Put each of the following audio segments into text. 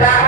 Bye-bye.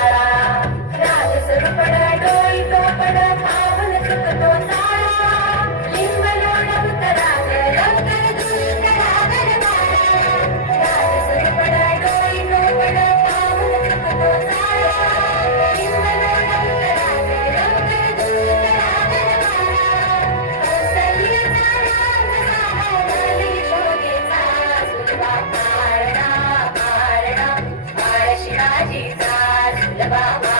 back.